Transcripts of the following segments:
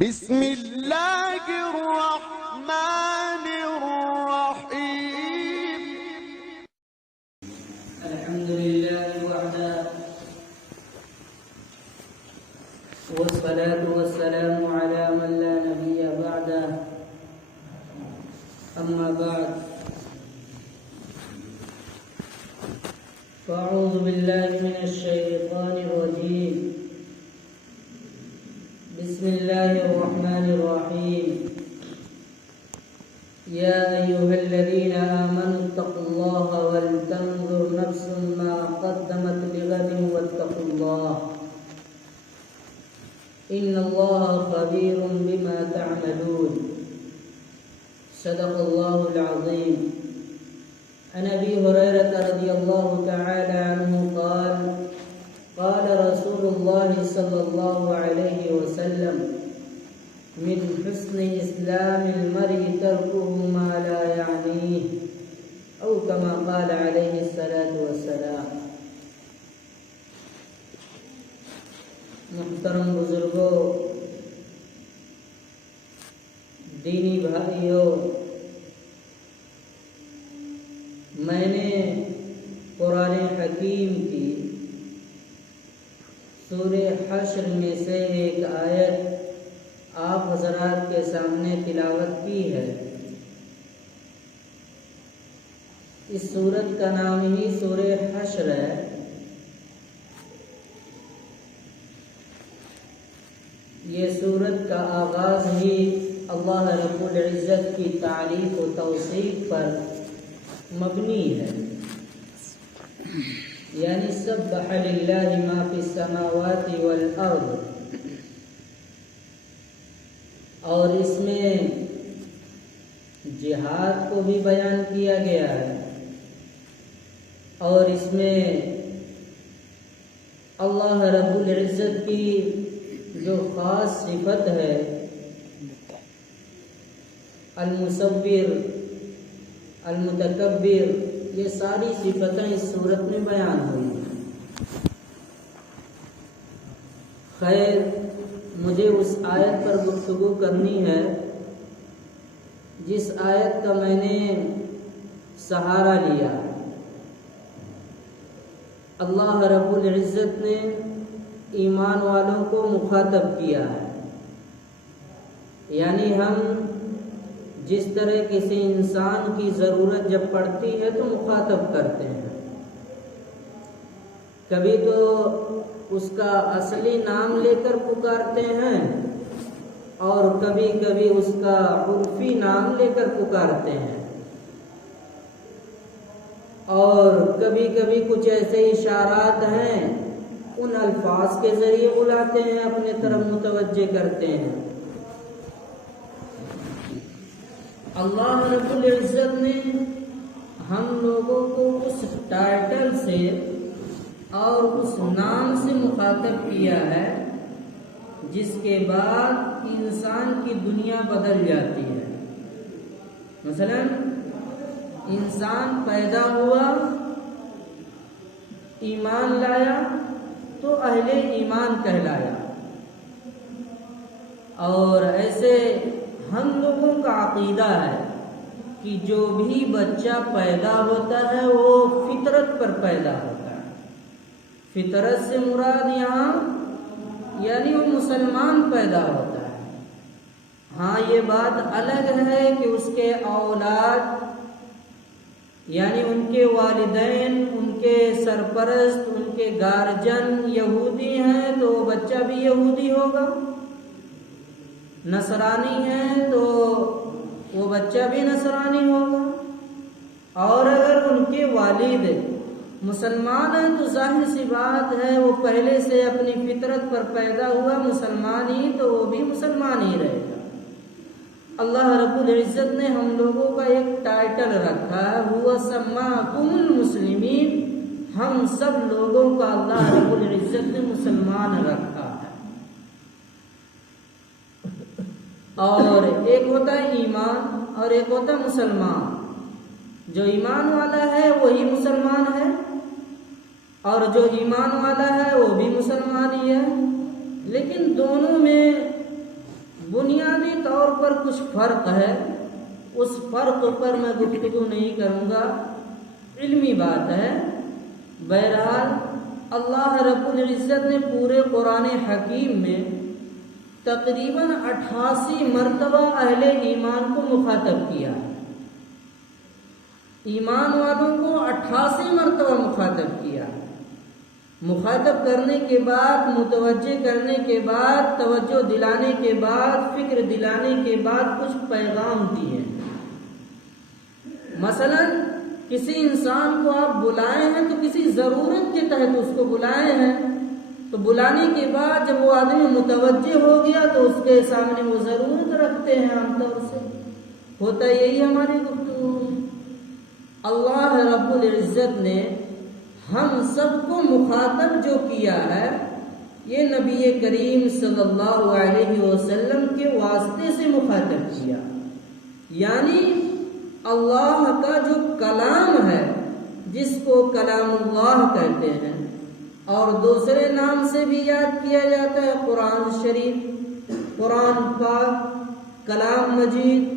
بسم اللہ الرحمن الرحیم الحمد لله وحده والصلاة والسلام على من لا نبي بعده أما بعد فأعوذ بالله من الشيطان الرجيم بسم الله الرحمن الرحيم يا أيها الذين آمنوا اتقوا الله ولتنظر نفس ما قدمت لغد واتقوا الله إن الله خبير بما تعملون صدق الله العظيم. عن أبي هريرة رضي الله تعالى عنه قال قال رسول الله صلى الله عليه وسلم من حسن إسلام المرء تركه ما لا يعنيه أو كما قال عليه الصلاة والسلام. محترم بزرگوں، دینی بھائیوں، میں نے قرآن حکیم کی سورہ حشر میں سے ایک آیت آپ حضرات کے سامنے تلاوت کی ہے. اس سورت کا نام ہی سورہ حشر ہے. یہ سورت کا آغاز ہی اللہ رب العزت کی تعریف و توصیف پر مبنی ہے، یعنی سبح للہ ما فی السماوات والارض، اور اس میں جہاد کو بھی بیان کیا گیا ہے، اور اس میں اللہ رب العزت کی جو خاص صفت ہے المصور المتکبر، یہ ساری صفتیں اس صورت میں بیان ہوئی ہیں. خیر، مجھے اس آیت پر گفتگو کرنی ہے جس آیت کا میں نے سہارا لیا. اللہ رب العزت نے ایمان والوں کو مخاطب کیا ہے، یعنی ہم جس طرح کسی انسان کی ضرورت جب پڑتی ہے تو مخاطب کرتے ہیں. کبھی تو اس کا اصلی نام لے کر پکارتے ہیں اور کبھی کبھی اس کا عرفی نام لے کر پکارتے ہیں، اور کبھی کبھی کچھ ایسے اشارات ہیں ان الفاظ کے ذریعے بلاتے ہیں، اپنے طرف متوجہ کرتے ہیں. اللہ رب العزت نے ہم لوگوں کو اس ٹائٹل سے اور اس نام سے مخاطب کیا ہے جس کے بعد انسان کی دنیا بدل جاتی ہے. مثلا انسان پیدا ہوا، ایمان لایا تو اہل ایمان کہلایا، اور ایسے ہم لوگوں کا عقیدہ ہے کہ جو بھی بچہ پیدا ہوتا ہے وہ فطرت پر پیدا ہوتا ہے. فطرت سے مراد یہاں یعنی وہ مسلمان پیدا ہوتا ہے. ہاں، یہ بات الگ ہے کہ اس کے اولاد یعنی ان کے والدین، ان کے سرپرست، ان کے گارجن یہودی ہیں تو وہ بچہ بھی یہودی ہوگا، نصرانی ہے تو وہ بچہ بھی نصرانی ہوگا، اور اگر ان کے والد مسلمان ہیں تو ظاہر سی بات ہے وہ پہلے سے اپنی فطرت پر پیدا ہوا مسلمان ہی تو وہ بھی مسلمان ہی رہے گا. اللہ رب العزت نے ہم لوگوں کا ایک ٹائٹل رکھا ہے، هو سماکم المسلمین، ہم سب لوگوں کا اللہ رب العزت نے مسلمان رکھا ہے. اور ایک ہوتا ہے ایمان اور ایک ہوتا ہے مسلمان. جو ایمان والا ہے وہی مسلمان ہے، اور جو ایمان والا ہے وہ بھی مسلمان ہی ہے، لیکن دونوں میں بنیادی طور پر کچھ فرق ہے، اس فرق پر میں گفتگو نہیں کروں گا، علمی بات ہے۔ بہرحال اللہ رب العزت نے پورے قرآن حکیم میں تقریباً 88 مرتبہ اہل ایمان کو مخاطب کیا، ایمان والوں کو 88 مرتبہ مخاطب کیا۔ مخاطب کرنے کے بعد، متوجہ کرنے کے بعد، توجہ دلانے کے بعد، فکر دلانے کے بعد کچھ پیغام دیے۔ مثلا کسی انسان کو آپ بلائے ہیں تو کسی ضرورت کے تحت اس کو بلائے ہیں، تو بلانے کے بعد جب وہ آدمی متوجہ ہو گیا تو اس کے سامنے وہ ضرورت رکھتے ہیں۔ عام طور سے ہوتا یہی ہماری گفتگو۔ اللہ رب العزت نے ہم سب کو مخاطب جو کیا ہے، یہ نبی کریم صلی اللہ علیہ وسلم کے واسطے سے مخاطب کیا، یعنی اللہ کا جو کلام ہے، جس کو کلام اللہ کہتے ہیں، اور دوسرے نام سے بھی یاد کیا جاتا ہے قرآن شریف، قرآن پاک، کلام مجید،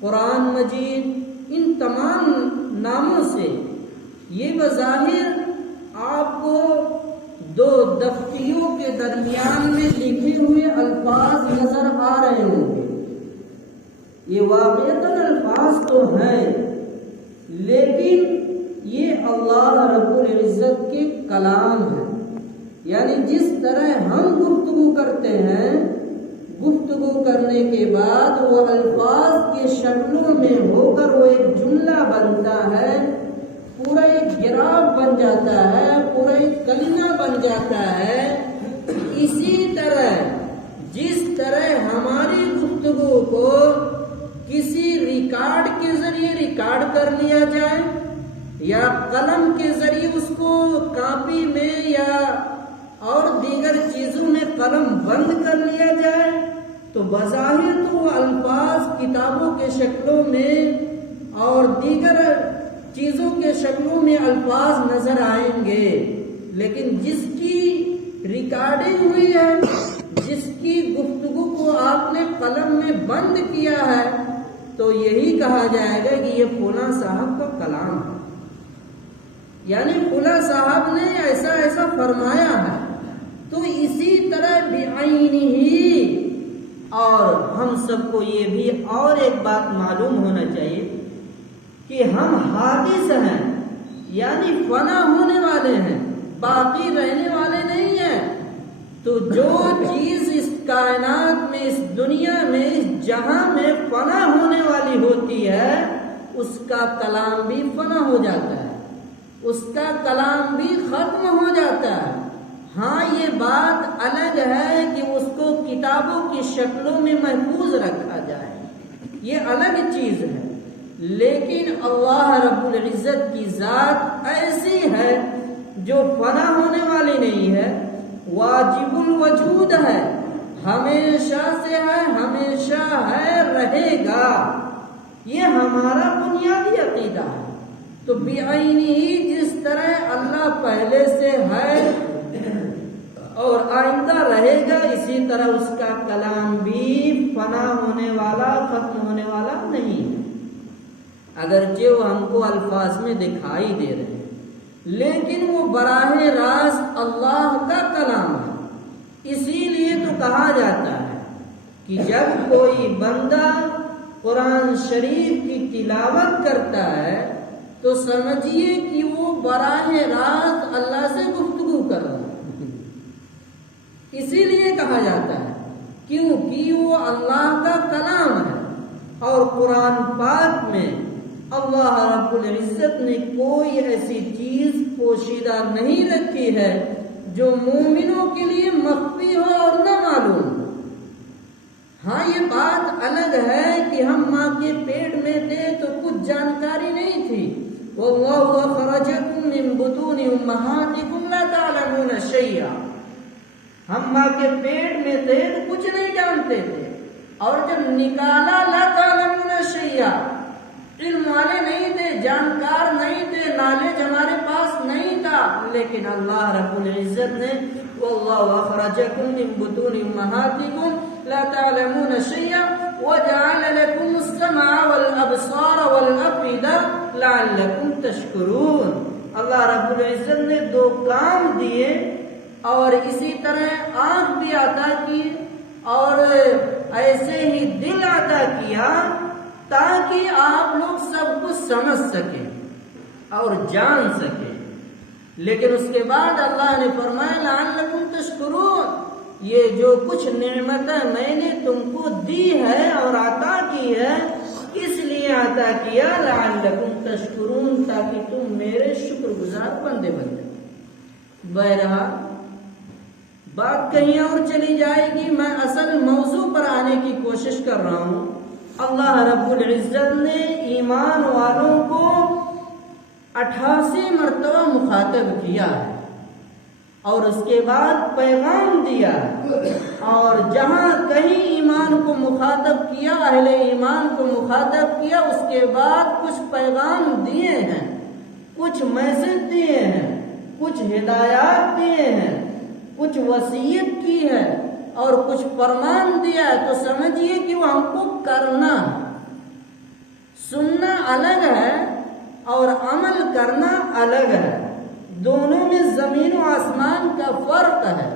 قرآن مجید، ان تمام ناموں سے یہ بظاہر آپ کو دو دفتیوں کے درمیان میں لکھے ہوئے الفاظ نظر آ رہے ہوں گے۔ یہ واقعتاً الفاظ تو ہیں، لیکن یہ اللہ رب العزت کے کلام ہے، یعنی جس طرح ہم گفتگو کرتے ہیں، گفتگو کرنے کے بعد وہ الفاظ کے شکلوں میں ہو کر وہ ایک جملہ بنتا ہے، پورا ایک گراف بن جاتا ہے، پورا ایک کلمہ بن جاتا ہے۔ اسی طرح جس طرح ہماری گفتگو کو کسی ریکارڈ کے ذریعے ریکارڈ کر لیا جائے، یا قلم کے ذریعے اس کو کاپی میں یا اور دیگر چیزوں میں قلم بند کر لیا جائے، تو بظاہر تو وہ الفاظ کتابوں کے شکلوں میں اور دیگر چیزوں کے شکلوں میں الفاظ نظر آئیں گے، لیکن جس کی ریکارڈنگ ہوئی ہے، جس کی گفتگو کو آپ نے قلم میں بند کیا ہے، تو یہی کہا جائے گا کہ یہ فلاں صاحب کا کلام ہے، یعنی فلاں صاحب نے ایسا ایسا فرمایا ہے۔ تو اسی طرح بعینہ، اور ہم سب کو یہ بھی اور ایک بات معلوم ہونا چاہیے کہ ہم حادث ہیں، یعنی فنا ہونے والے ہیں، باقی رہنے والے نہیں ہیں۔ تو جو چیز اس کائنات میں، اس دنیا میں، اس جہاں میں فنا ہونے والی ہوتی ہے، اس کا کلام بھی فنا ہو جاتا ہے، اس کا کلام بھی ختم ہو جاتا ہے۔ ہاں یہ بات الگ ہے کہ اس کو کتابوں کی شکلوں میں محفوظ رکھا جائے، یہ الگ چیز ہے، لیکن اللہ رب العزت کی ذات ایسی ہے جو فنا ہونے والی نہیں ہے، واجب الوجود ہے، ہمیشہ سے ہے، ہمیشہ ہے، رہے گا۔ یہ ہمارا بنیادی عقیدہ ہے۔ تو بعینہ، جس طرح اللہ پہلے سے ہے اور آئندہ رہے گا، اسی طرح اس کا کلام بھی فنا ہونے والا، ختم ہونے والا نہیں ہے، اگرچہ وہ ہم کو الفاظ میں دکھائی دے رہے ہیں، لیکن وہ براہ راست اللہ کا کلام ہے۔ اسی لیے تو کہا جاتا ہے کہ جب کوئی بندہ قرآن شریف کی تلاوت کرتا ہے تو سمجھیے کہ وہ براہ راست اللہ سے گفتگو کر رہا ہے۔ اسی لیے کہا جاتا ہے کیونکہ وہ اللہ کا کلام ہے، اور قرآن پاک میں اللہ رب العزت نے کوئی ایسی چیز پوشیدہ نہیں رکھی ہے جو مومنوں کے لیے مخفی ہو اور نہ معلوم ہو۔ ہاں یہ بات الگ ہے کہ ہم ماں کے پیٹ میں تھے تو کچھ جانکاری نہیں تھی، وَاللَّهُ أَخْرَجَكُم مِّن بُطُونِ أُمَّهَاتِكُمْ لَا تَعْلَمُونَ شَيْئًا۔ ہم ماں کے پیٹ میں تھے تو کچھ نہیں جانتے تھے، اور جب نکالا لا تعلمون شیئا، علم والے نہیں تھے، جانکار نہیں تھے، نالج ہمارے پاس نہیں تھا، لیکن اللہ رب العزت نے وَاللَّهُ أَخْرَجَكُم مِّن بُطُونِ أُمَّهَاتِكُمْ لا تعلمون شيئا وجعل لكم السمع والابصار والافئدة لعلكم تشکرون. اللہ رب العزت نے دو کام دیے اور اسی طرح آنکھ بھی عطا کی اور ایسے ہی دل عطا کیا تاکہ آپ لوگ سب کچھ سمجھ سکیں اور جان سکیں. لیکن اس کے بعد اللہ نے فرمایا لعلکم تشکرون، یہ جو کچھ نعمتیں میں نے تم کو دی ہے اور عطا کی ہے اس لیے عطا کیا لعلکم تشکرون، تاکہ تم میرے شکر گزار بندے بنتے. بہرحال بات کہیں اور چلی جائے گی، میں اصل موضوع پر آنے کی کوشش کر رہا ہوں. اللہ رب العزت نے ایمان والوں کو 88 مرتبہ مخاطب کیا ہے اور اس کے بعد پیغام دیا ہے، اور جہاں کہیں ایمان کو مخاطب کیا، اہل ایمان کو مخاطب کیا، اس کے بعد کچھ پیغام دیے ہیں، کچھ میسج دیے ہیں، کچھ ہدایات دیے ہیں، کچھ وصیت کی ہے اور کچھ فرمان دیا ہے. تو سمجھیے کہ وہ ہم کو کرنا ہے. سننا الگ ہے اور عمل کرنا الگ ہے، دونوں میں زمین و آسمان کا فرق ہے.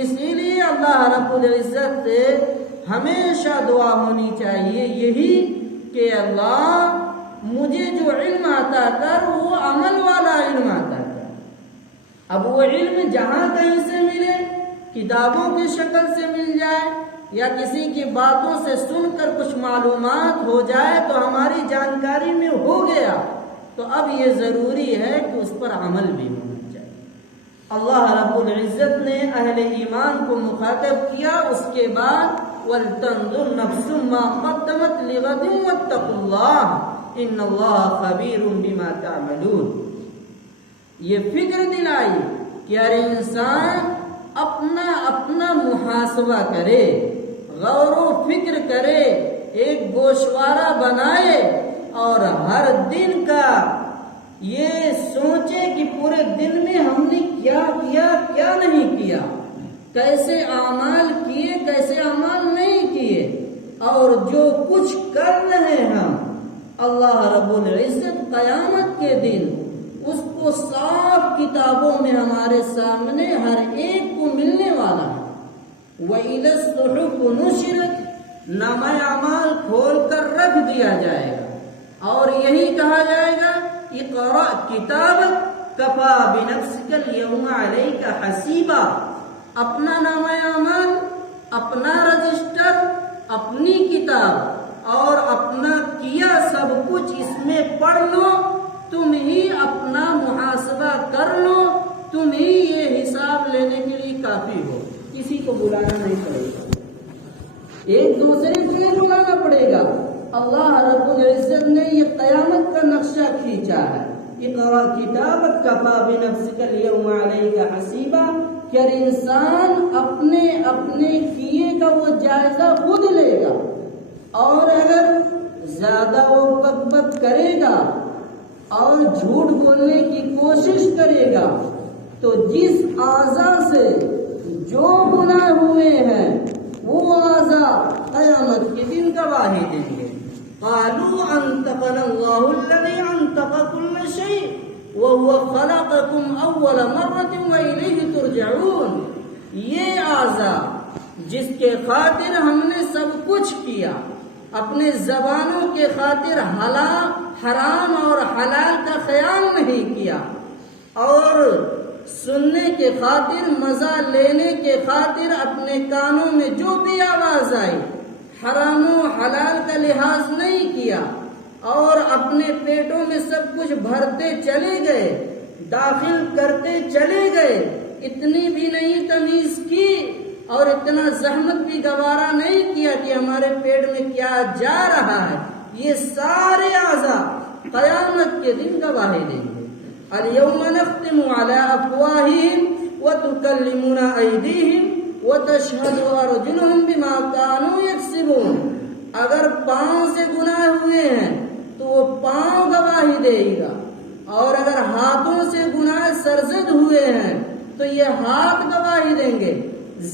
اسی لیے اللہ رب العزت سے ہمیشہ دعا ہونی چاہیے یہی کہ اللہ مجھے جو علم عطا کر وہ عمل والا علم عطا کر. اب وہ علم جہاں کہیں سے ملے، کتابوں کی شکل سے مل جائے یا کسی کی باتوں سے سن کر کچھ معلومات ہو جائے تو ہماری جانکاری میں ہو گیا، تو اب یہ ضروری ہے کہ اس پر عمل بھی ہونا چاہیے. اللہ رب العزت نے اہل ایمان کو مخاطب کیا، اس کے بعد وَلْتَنْظُرْ نَفْسٌ مَّا قَدَّمَتْ لِغَدٍ وَاتَّقُوا اللَّهَ إِنَّ اللَّهَ خَبِيرٌ بِمَا تَعْمَلُونَ. یہ فکر دلائی کہ ہر انسان اپنا محاسبہ کرے، غور و فکر کرے، ایک گوشوارہ بنائے اور ہر دن کا یہ سوچے کہ پورے دن میں ہم نے کیا کیا کیا نہیں کیا، کیسے اعمال کیے کیسے اعمال نہیں کیے، اور جو کچھ کر رہے ہم اللہ رب العزت قیامت کے دن اس کو صاف کتابوں میں ہمارے سامنے ہر ایک کو ملنے والا ہے. وَإِذَا الصُّحُفُ نُشِرَتْ، نامہ اعمال کھول کر رکھ دیا جائے گا اور یہی کہا جائے گا اقرأ کتابک کفا بنفسک اليوم علیک حسیبا. اپنا نامہ اعمال، اپنا رجسٹر، اپنی کتاب اور اپنا کیا سب کچھ اس میں پڑھ لو، تم ہی اپنا محاسبہ کر لو، تم ہی یہ حساب لینے کے لیے کافی ہو. کسی کو بلانا نہیں پڑے گا، ایک دوسرے کو نہیں بلانا پڑے گا. اللہ رب العزت نے یہ قیامت کا نقشہ کھینچا ہے. اقرأ کتابک کفا بنفسک اليوم علیک حسیبا، کہ ہر انسان اپنے کیے کا وہ جائزہ خود لے گا، اور اگر زیادہ وہ بک بک کرے گا اور جھوٹ بولنے کی کوشش کرے گا تو جس اعضاء سے جو گناہ ہوئے ہیں وہ اعضاء قیامت کے دن گواہی دیں گے. قالوا انطقنا اللہ الذی انطق كل شیء وهو خلقکم اول مرۃ والیہ ترجعون. یہ اعضاء جس کے خاطر ہم نے سب کچھ کیا، اپنے زبانوں کے خاطر حرام اور حلال کا خیال نہیں کیا، اور سننے کے خاطر، مزہ لینے کے خاطر اپنے کانوں میں جو بھی آواز آئی حرام و حلال کا لحاظ نہیں کیا، اور اپنے پیٹوں میں سب کچھ بھرتے چلے گئے، داخل کرتے چلے گئے، اتنی بھی نہیں تمیز کی اور اتنا زحمت بھی گوارا نہیں کیا کہ ہمارے پیٹ میں کیا جا رہا ہے. یہ سارے اعضاء قیامت کے دن گواہی دیں گے. اليوم نختم على افواههم وتكلمنا ايديهم وتشهد ارجلهم بما كانوا يكسبون. اگر پاؤں سے گناہ ہوئے ہیں تو وہ پاؤں گواہی دے گا، اور اگر ہاتھوں سے گناہ سرزد ہوئے ہیں تو یہ ہاتھ گواہی دیں گے.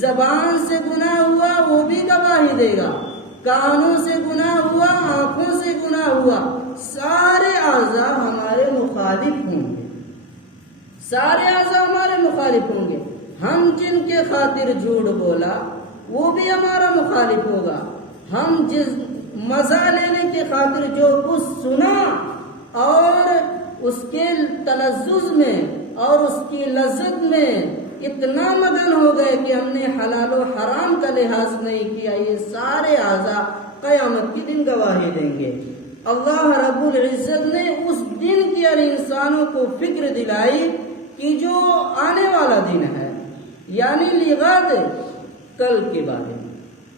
زبان سے گناہ ہوا وہ بھی گواہی دے گا. کانوں سے گناہ ہوا، آنکھوں سے گناہ ہوا، سارے اعضاء ہمارے مخالف ہوں گے، سارے اعضاء ہمارے مخالف ہوں گے. ہم جن کے خاطر جھوٹ بولا وہ بھی ہمارا مخالف ہوگا. ہم جس مزہ لینے کے خاطر جو کچھ سنا اور اس کے تلذذ میں اور اس کی لذت میں اتنا مگن ہو گئے کہ ہم نے حلال و حرام کا لحاظ نہیں کیا، یہ سارے اعضاء قیامت کے دن گواہی دیں گے. اللہ رب العزت نے اس دن کی انسانوں کو فکر دلائی کہ جو آنے والا دن ہے، یعنی لغت کل کے بارے میں.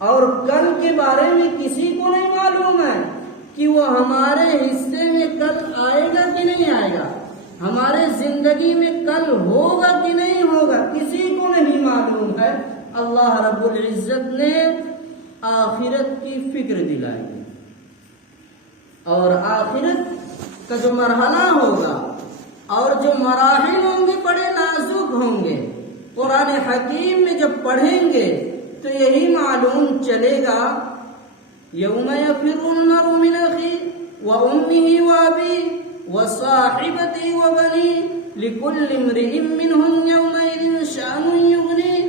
اور کل کے بارے میں کسی کو نہیں معلوم ہے کہ وہ ہمارے حصے میں کل آئے گا کہ نہیں آئے گا، ہمارے زندگی میں کل ہوگا کہ نہیں ہوگا، کسی کو نہیں معلوم ہے. اللہ رب العزت نے آخرت کی فکر دلائی اور آخرت کا جو مرحلہ ہوگا اور جو مراحل ہوں گے بڑے نازک ہوں گے. قرآن حکیم میں جب پڑھیں گے تو یہی معلوم چلے گا یوم یفر المرء من اخیہ وامہ وابیہ وصاحبتہ وبنیہ لکل امرئ منہم یومئذ شأن یغنیہ.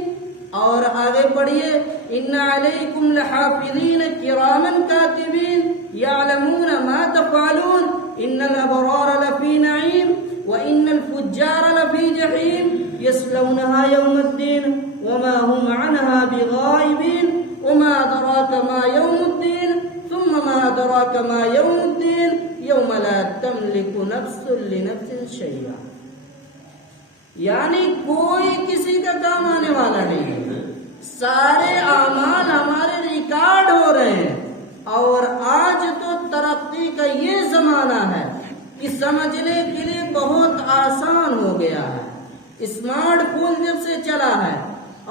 اور آگے پڑھیے ان علیکم لحافظین کراما کاتبین یعلمون ما تفعلون ان الابرار لفی نعیم وان الفجار لفی جحیم یصلونها یوم الدین وما هم عنها بغائبین وما ادراک ما یوم الدین ثم ما ادراک ما یوم الدین یوم لا تملک نفس لنفس شیئا. یعنی کوئی کسی کا کام آنے والا نہیں ہے، سارے اعمال ہمارے ریکارڈ ہو رہے ہیں. اور آج تو ترقی کا یہ زمانہ ہے کہ سمجھنے کے لیے بہت آسان ہو گیا ہے. اسمارٹ فون جب سے چلا ہے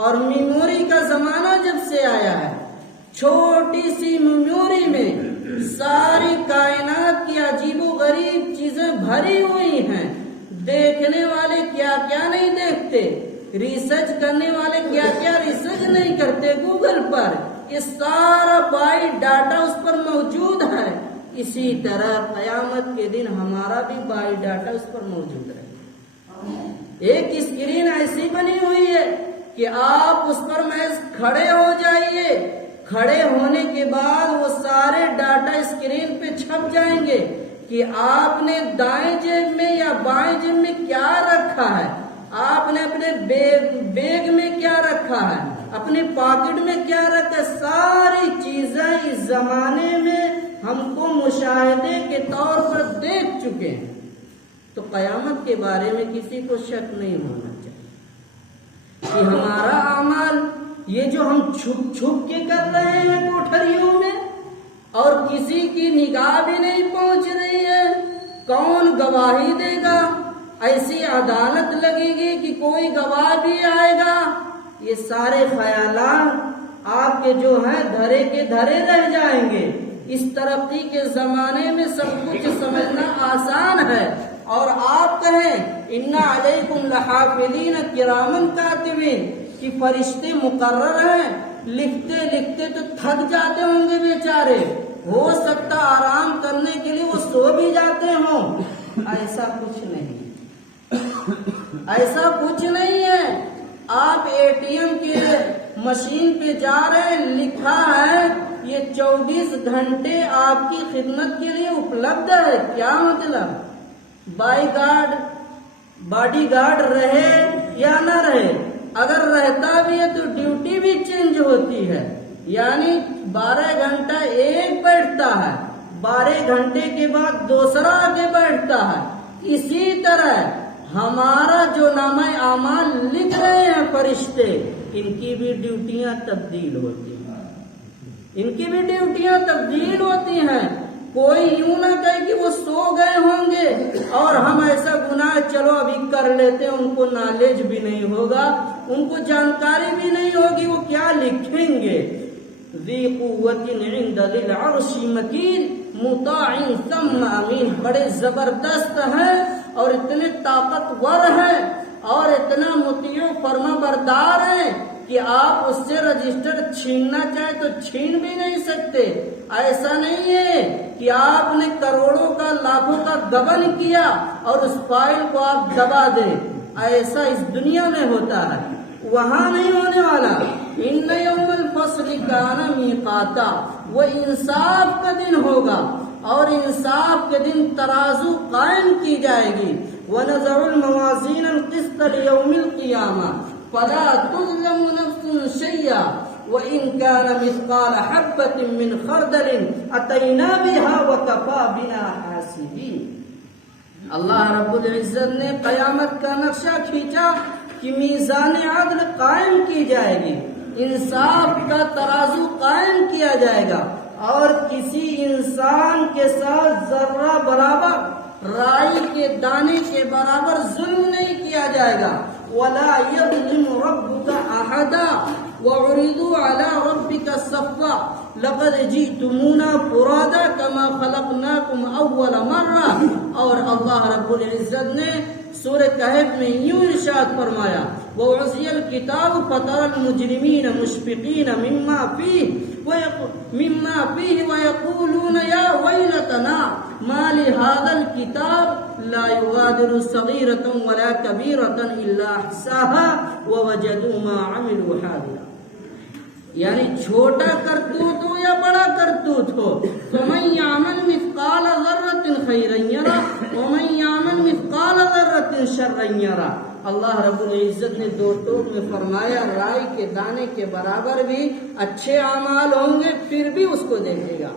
اور میموری کا زمانہ جب سے آیا ہے، چھوٹی سی میموری میں ساری کائنات کی عجیب و غریب چیزیں بھری ہوئی ہیں. دیکھنے والے کیا کیا نہیں دیکھتے، ریسرچ کرنے والے کیا کیا ریسرچ نہیں کرتے گوگل پر، یہ سارا بائٹ ڈاٹا اس پر موجود ہے. اسی طرح قیامت کے دن ہمارا بھی بائٹ ڈاٹا اس پر موجود رہے. ایک اسکرین ایسی بنی ہوئی ہے کہ آپ اس پر محض کھڑے ہو جائیے، کھڑے ہونے کے بعد وہ سارے ڈاٹا اسکرین پہ چھپ جائیں گے کہ آپ نے دائیں جیب میں یا بائیں جیب میں کیا رکھا ہے، آپ نے اپنے بیگ میں کیا رکھا ہے، اپنے پاکٹ میں کیا رکھا ہے. ساری چیزیں اس زمانے میں ہم کو مشاہدے کے طور پر دیکھ چکے ہیں. تو قیامت کے بارے میں کسی کو شک نہیں ہونا چاہیے کہ ہمارا اعمال یہ جو ہم چھپ چھپ کے کر رہے ہیں کوٹھریوں میں اور کسی کی نگاہ بھی نہیں پہنچ رہی ہے، کون گواہی دے گا؟ ایسی عدالت لگے گی کہ کوئی گواہ بھی آئے گا؟ یہ سارے خیالات آپ کے جو ہیں دھرے کے دھرے رہ جائیں گے. اس ترقی کے زمانے میں سب کچھ سمجھنا آسان ہے. اور آپ کہیں ان علیکم لحافظین کراما کاتبین کہ فرشتے مقرر ہیں، لکھتے لکھتے تو تھک جاتے ہوں گے بیچارے، ہو سکتا آرام کرنے کے لیے وہ سو بھی جاتے ہوں. ایسا کچھ نہیں، ایسا کچھ نہیں ہے. آپ ATM کے مشین پہ جا رہے ہیں، لکھا ہے یہ 24 گھنٹے آپ کی خدمت کے لیے اپلبدھ ہے. کیا مطلب؟ باڈی گارڈ رہے یا نہ رہے، اگر رہتا بھی ہے تو ڈیوٹی بھی چینج ہوتی ہے. یعنی 12 گھنٹہ ایک بیٹھتا ہے، 12 گھنٹے کے بعد دوسرا آگے بیٹھتا ہے. اسی طرح ہمارا جو نامہ اعمال لکھ رہے ہیں فرشتے، ان کی بھی ڈیوٹیاں تبدیل ہوتی ہیں، ان کی بھی ڈیوٹیاں تبدیل ہوتی ہیں. کوئی یوں نہ کہے کہ وہ سو گئے ہوں گے اور ہم ایسا گناہ چلو ابھی کر لیتے ہیں. ان کو نالج بھی نہیں ہوگا، ان کو جانکاری بھی نہیں ہوگی وہ کیا لکھیں گے. ذی قوت عند ذی العرش مکین مطاع ثم امین. بڑے زبردست ہیں اور اتنے طاقتور ہیں اور اتنا مطیع فرما بردار ہے کہ آپ اس سے رجسٹر چھیننا چاہیں تو چھین بھی نہیں سکتے۔ ایسا نہیں ہے کہ آپ نے کروڑوں کا لاکھوں کا گبن کیا اور اس فائل کو آپ دبا دیں، ایسا اس دنیا میں ہوتا ہے، وہاں نہیں ہونے والا۔ ان یوم الفصل کان میقاتا، وہ انصاف کا دن ہوگا اور انصاف کے دن ترازو قائم کی جائے گی۔ ونضع الموازین القسط لیوم القیامہ فلا تظلم نفس شیئا وإن كان مثقال حبة من خردل أتينا بها وكفى بنا حاسبين۔ اللہ رب العزت نے قیامت کا نقشہ کھینچا کہ میزان عدل قائم کی جائے گی، انصاف کا ترازو قائم کیا جائے گا، اور کسی انسان کے ساتھ ذرہ برابر، رائی کے دانے کے برابر ظلم نہیں کیا جائے گا۔ وَلَا يَظْلِمُ رَبُّكَ أَحَدًا وَعُرِضُوا عَلَى رَبِّكَ صَفًّا لَقَدْ جِئْتُمُونَا فُرَادًا كَمَا خَلَقْنَاكُمْ أَوَّلَ مَرَّةٍ۔ اور اللہ رب العزت نے سورہ کہف میں یوں ارشاد فرمایا، وَوُزِّيَ الْكِتَابُ فَتَرَى الْمُجْرِمِينَ مُشْفِقِينَ مِمَّا فِيهِ وَيَقُولُونَ يَا وَيْلَتَنَا مَا لِهَذَا الْكِتَابِ لَا يُغَادِرُ صَغِيرَةً وَلَا كَبِيرَةً إِلَّا أَحْصَاهَا وَوَجَدُوا مَا عَمِلُوا حَاضِرًا۔ یعنی چھوٹا کرتوت ہو یا بڑا کرتوت ہو، فَمَن يَعْمَلْ مِثْقَالَ ذَرَّةٍ خَيْرًا يَرَهُ وَمَن يَعْمَلْ مِثْقَالَ ذَرَّةٍ شَرًّا يَرَهُ۔ اللہ رب العزت نے دو ٹوک میں فرمایا، رائی کے دانے کے برابر بھی اچھے اعمال ہوں گے پھر بھی اس کو دیکھے گا،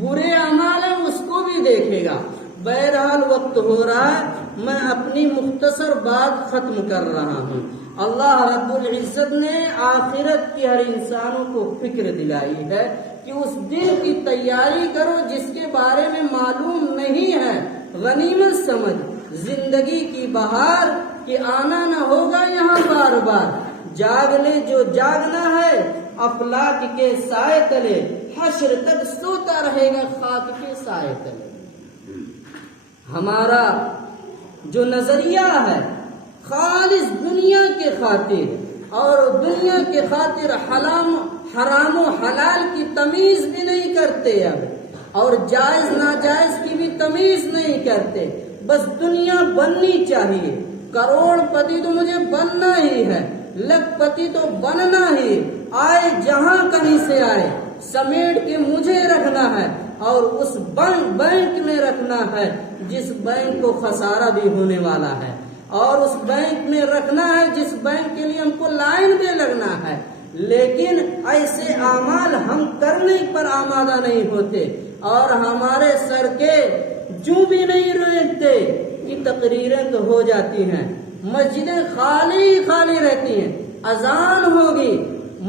برے اعمال ہیں اس کو بھی دیکھے گا۔ بہرحال وقت ہو رہا ہے، میں اپنی مختصر بات ختم کر رہا ہوں۔ اللہ رب العزت نے آخرت کی ہر انسانوں کو فکر دلائی ہے کہ اس دن کی تیاری کرو جس کے بارے میں معلوم نہیں ہے، غنیمت سمجھ، زندگی کی بہار کہ آنا نہ ہوگا یہاں بار بار۔ جاگ لے جو جاگنا ہے، افلاک کے سائے تلے، حشر تک سوتا رہے گا خاک کے سائے تلے۔ ہمارا جو نظریہ ہے خالص دنیا کے خاطر، اور دنیا کے خاطر حرام و حلال کی تمیز بھی نہیں کرتے اب، اور جائز ناجائز کی بھی تمیز نہیں کرتے، بس دنیا بننی چاہیے، کروڑ پتی تو مجھے بننا ہی ہے، لکھ پتی تو بننا ہی، آئے جہاں کہیں سے آئے سمیٹ کے مجھے رکھنا ہے، اور اس بینک میں رکھنا ہے جس بینک کو خسارہ بھی ہونے والا ہے، اور اس بینک میں رکھنا ہے جس بینک کے لیے ہم کو لائن میں لگنا ہے۔ لیکن ایسے اعمال ہم کرنے پر آمادہ نہیں ہوتے، اور ہمارے سر کے جو بھی نہیں رہتے کہ تقریریں تو ہو جاتی ہیں، مسجدیں خالی خالی رہتی ہیں، اذان ہوگی،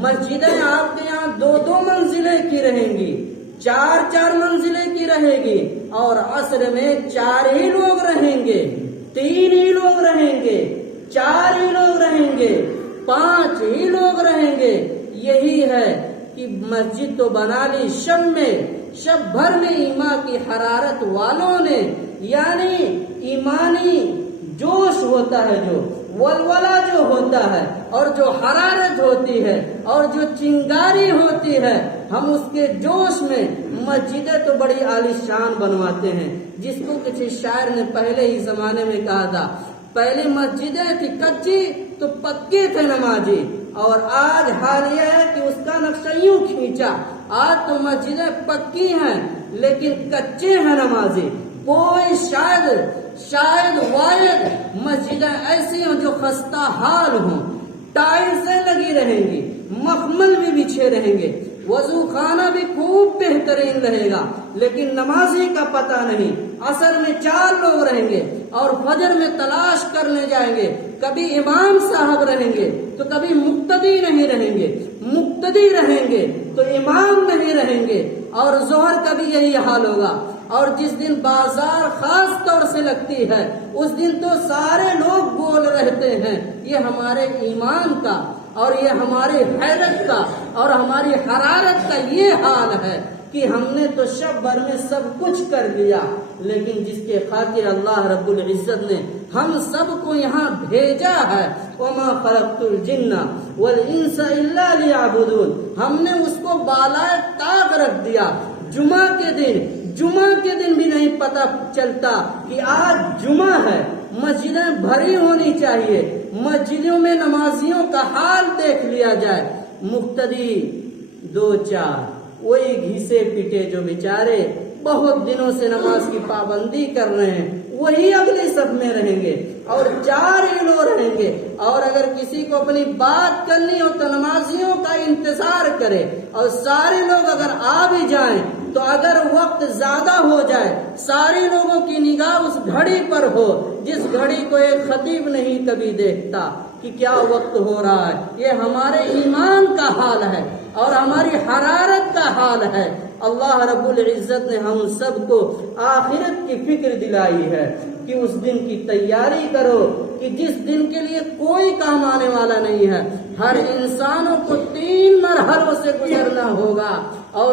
مسجدیں آپ کے یہاں 2 منزلیں کی رہیں گی، 4 منزلیں کی رہے گی، اور عصر میں 4 ہی لوگ رہیں گے، 3 ہی لوگ رہیں گے، 4 ہی لوگ رہیں گے، 5 ہی لوگ رہیں گے۔ یہی ہے کہ مسجد تو بنا لی شب بھر میں ایمان کی حرارت والوں نے، یعنی ایمانی جوش ہوتا ہے، جو ولولہ جو ہوتا ہے، اور جو حرارت ہوتی ہے، اور جو چنگاری ہوتی ہے، ہم اس کے جوش میں مسجدیں تو بڑی عالیشان بنواتے ہیں، جس کو کسی شاعر نے پہلے ہی زمانے میں کہا تھا، پہلے مسجدیں تھی کچی تو پکے تھے نمازی، اور آج حال یہ ہے کہ اس کا نقشہ یوں کھینچا، آج تو مسجدیں پکی ہیں لیکن کچے ہیں نمازی۔ کوئی شاید واحد مسجدیں ایسی ہوں جو خستہ حال ہوں، ٹائلسیں لگی رہیں گی، مخمل بھی بچھے رہیں گے، وضو خانہ بھی خوب بہترین رہے گا، لیکن نمازی کا پتہ نہیں، عصر میں 4 لوگ رہیں گے، اور فجر میں تلاش کرنے جائیں گے، کبھی امام صاحب رہیں گے تو کبھی مقتدی نہیں رہیں گے، مقتدی رہیں گے تو امام نہیں رہیں گے، اور ظہر کا بھی یہی حال ہوگا۔ اور جس دن بازار خاص طور سے لگتی ہے اس دن تو سارے لوگ بول رہتے ہیں، یہ ہمارے ایمان کا اور یہ ہماری حیرت کا اور ہماری حرارت کا یہ حال ہے۔ کہ ہم نے تو شب بھر میں سب کچھ کر لیا، لیکن جس کے خاطر اللہ رب العزت نے ہم سب کو یہاں بھیجا ہے، وَمَا خَلَقْتُ الْجِنَّ وَالْإِنسَ إِلَّا لِيَعْبُدُونَ، ہم نے اس کو بالائے طاق رکھ دیا۔ جمعہ کے دن بھی نہیں پتہ چلتا کہ آج جمعہ ہے، مسجدیں بھری ہونی چاہیے، مسجدوں میں نمازیوں کا حال دیکھ لیا جائے، مقتدی دو چار، وہی گھسے پیٹے جو بیچارے بہت دنوں سے نماز کی پابندی کر رہے ہیں، وہی اگلی صف میں رہیں گے اور 4 ہی لوگ رہیں گے، اور اگر کسی کو اپنی بات کرنی ہو تو نمازیوں کا انتظار کرے، اور سارے لوگ اگر آ بھی جائیں تو اگر وقت زیادہ ہو جائے، سارے لوگوں کی نگاہ اس گھڑی پر ہو جس گھڑی کو ایک خطیب نہیں کبھی دیکھتا کہ کیا وقت ہو رہا ہے۔ یہ ہمارے ایمان کا حال ہے اور ہماری حرارت کا حال ہے۔ اللہ رب العزت نے ہم سب کو آخرت کی فکر دلائی ہے کہ اس دن کی تیاری کرو، کہ جس دن کے لیے کوئی کام آنے والا نہیں ہے۔ ہر انسانوں کو 3 مرحلوں سے گزرنا ہوگا، اور